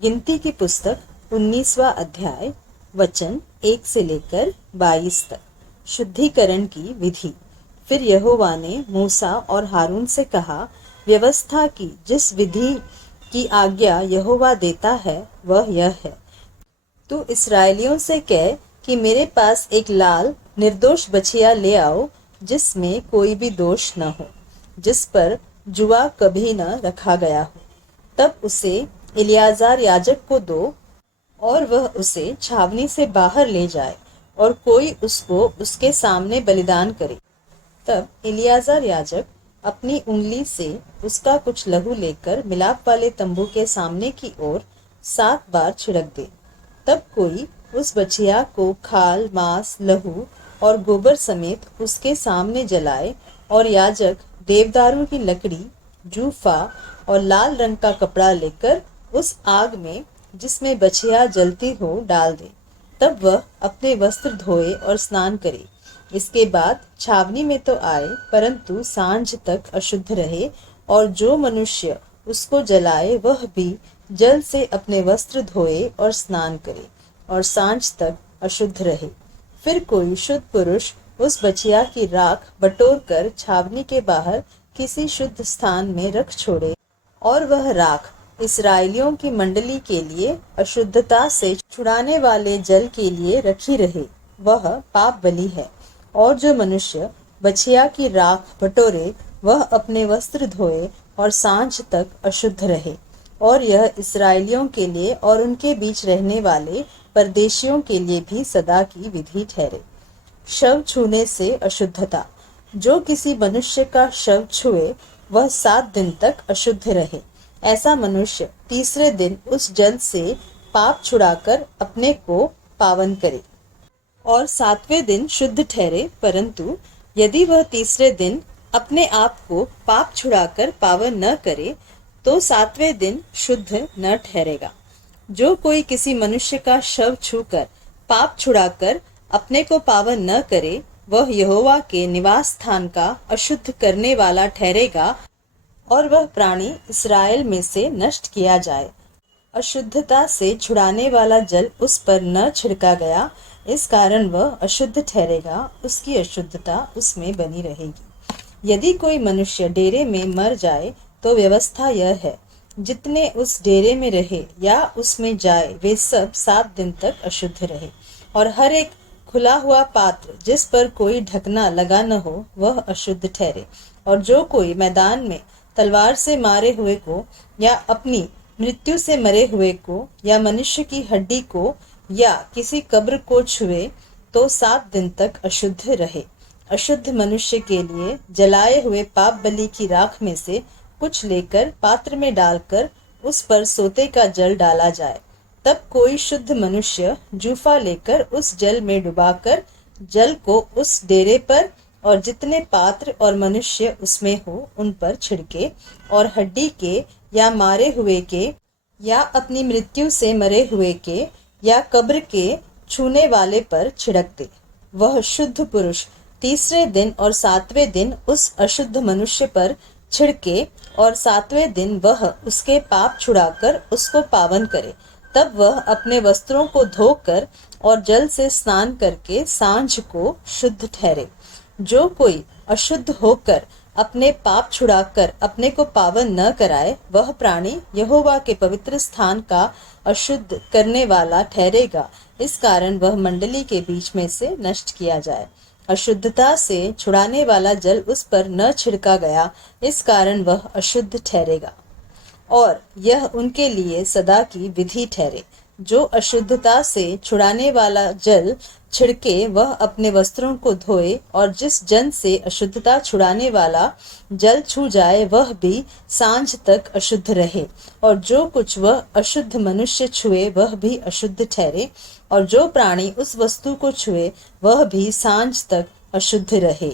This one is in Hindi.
गिनती की पुस्तक 19वां अध्याय वचन 1 से लेकर 22 तक। शुद्धिकरण की विधि। फिर यहोवा ने मूसा और हारून से कहा, व्यवस्था की जिस विधि की आज्ञा यहोवा देता है वह यह है, तू इस्राएलियों से कह कि मेरे पास एक लाल निर्दोष बछिया ले आओ, जिसमें कोई भी दोष न हो, जिस पर जुआ कभी न रखा गया हो। तब उसे इलियाजार याजक को दो और वह उसे छावनी से बाहर ले जाए और कोई उसको उसके सामने बलिदान करे। तब इलियाजार याजक अपनी उंगली से उसका कुछ लहू लेकर मिलाप वाले तंबू के सामने की ओर 7 बार छिड़क दे। तब कोई उस बछिया को खाल, मांस, लहू और गोबर समेत उसके सामने जलाए और याजक देवदारू की लकड़ी, जूफा और लाल रंग का कपड़ा लेकर उस आग में जिसमें बछिया जलती हो डाल दे। तब वह अपने वस्त्र धोए और स्नान करे। इसके बाद छावनी में तो आए, परंतु सांझ तक अशुद्ध रहे, और जो मनुष्य उसको जलाए वह भी जल से अपने वस्त्र धोए और स्नान करे और सांझ तक अशुद्ध रहे। फिर कोई शुद्ध पुरुष उस बछिया की राख बटोर कर छावनी के बाहर किसी शुद्ध स्थान में रख छोड़े, और वह राख इस्राएलियों की मंडली के लिए अशुद्धता से छुड़ाने वाले जल के लिए रखी रहे, वह पाप बलि है। और जो मनुष्य बछिया की राख बटोरे वह अपने वस्त्र धोए और सांझ तक अशुद्ध रहे। और यह इस्राएलियों के लिए और उनके बीच रहने वाले परदेशियों के लिए भी सदा की विधि ठहरे। शव छूने से अशुद्धता। जो किसी मनुष्य का शव छुए वह 7 दिन तक अशुद्ध रहे। ऐसा मनुष्य तीसरे दिन उस जल से पाप छुड़ाकर अपने को पावन करे और 7वें दिन शुद्ध ठहरे। परंतु यदि वह तीसरे दिन अपने आप को पाप छुड़ाकर पावन न करे तो 7वें दिन शुद्ध न ठहरेगा। जो कोई किसी मनुष्य का शव छूकर पाप छुड़ाकर अपने को पावन न करे वह यहोवा के निवास स्थान का अशुद्ध करने वाला ठहरेगा, और वह प्राणी इस्राएल में से नष्ट किया जाए। अशुद्धता से छुड़ाने वाला जल उस पर न छिड़का गया, इस कारण वह अशुद्ध ठहरेगा, उसकी अशुद्धता उसमें बनी रहेगी। यदि कोई मनुष्य डेरे में मर जाए तो व्यवस्था यह है, जितने उस डेरे में रहे या उसमें जाए वे सब 7 दिन तक अशुद्ध रहे। और हर एक खुला हुआ पात्र जिस पर कोई ढकना लगा न हो वह अशुद्ध ठहरे। और जो कोई मैदान में तलवार से मारे हुए को या अपनी मृत्यु से मरे हुए को या मनुष्य की हड्डी को या किसी कब्र को छुए तो 7 दिन तक अशुद्ध रहे। अशुद्ध मनुष्य के लिए जलाए हुए पाप बलि की राख में से कुछ लेकर पात्र में डालकर उस पर सोते का जल डाला जाए। तब कोई शुद्ध मनुष्य जूफा लेकर उस जल में डुबाकर जल को उस डेरे पर और जितने पात्र और मनुष्य उसमें हो उन पर छिड़के, और हड्डी के या मारे हुए के या अपनी मृत्यु से मरे हुए के या कब्र के छूने वाले पर छिड़क दे। वह शुद्ध पुरुष तीसरे दिन और 7वें दिन उस अशुद्ध मनुष्य पर छिड़के, और 7वें दिन वह उसके पाप छुड़ाकर उसको पावन करे। तब वह अपने वस्त्रों को धोकर और जल से स्नान करके सांझ को शुद्ध ठहरे। जो कोई अशुद्ध होकर अपने पाप छुड़ाकर अपने को पावन न कराए वह प्राणी यहोवा के पवित्र स्थान का अशुद्ध करने वाला ठहरेगा, इस कारण वह मंडली के बीच में से नष्ट किया जाए। अशुद्धता से छुड़ाने वाला जल उस पर न छिड़का गया, इस कारण वह अशुद्ध ठहरेगा, और यह उनके लिए सदा की विधि ठहरे। जो अशुद्धता से छुड़ाने वाला जल छिड़के वह अपने वस्त्रों को धोए, और जिस जन से अशुद्धता छुड़ाने वाला जल छू जाए वह भी सांझ तक अशुद्ध रहे। और जो कुछ वह अशुद्ध मनुष्य छुए वह भी अशुद्ध ठहरे, और जो प्राणी उस वस्तु को छुए वह भी सांझ तक अशुद्ध रहे।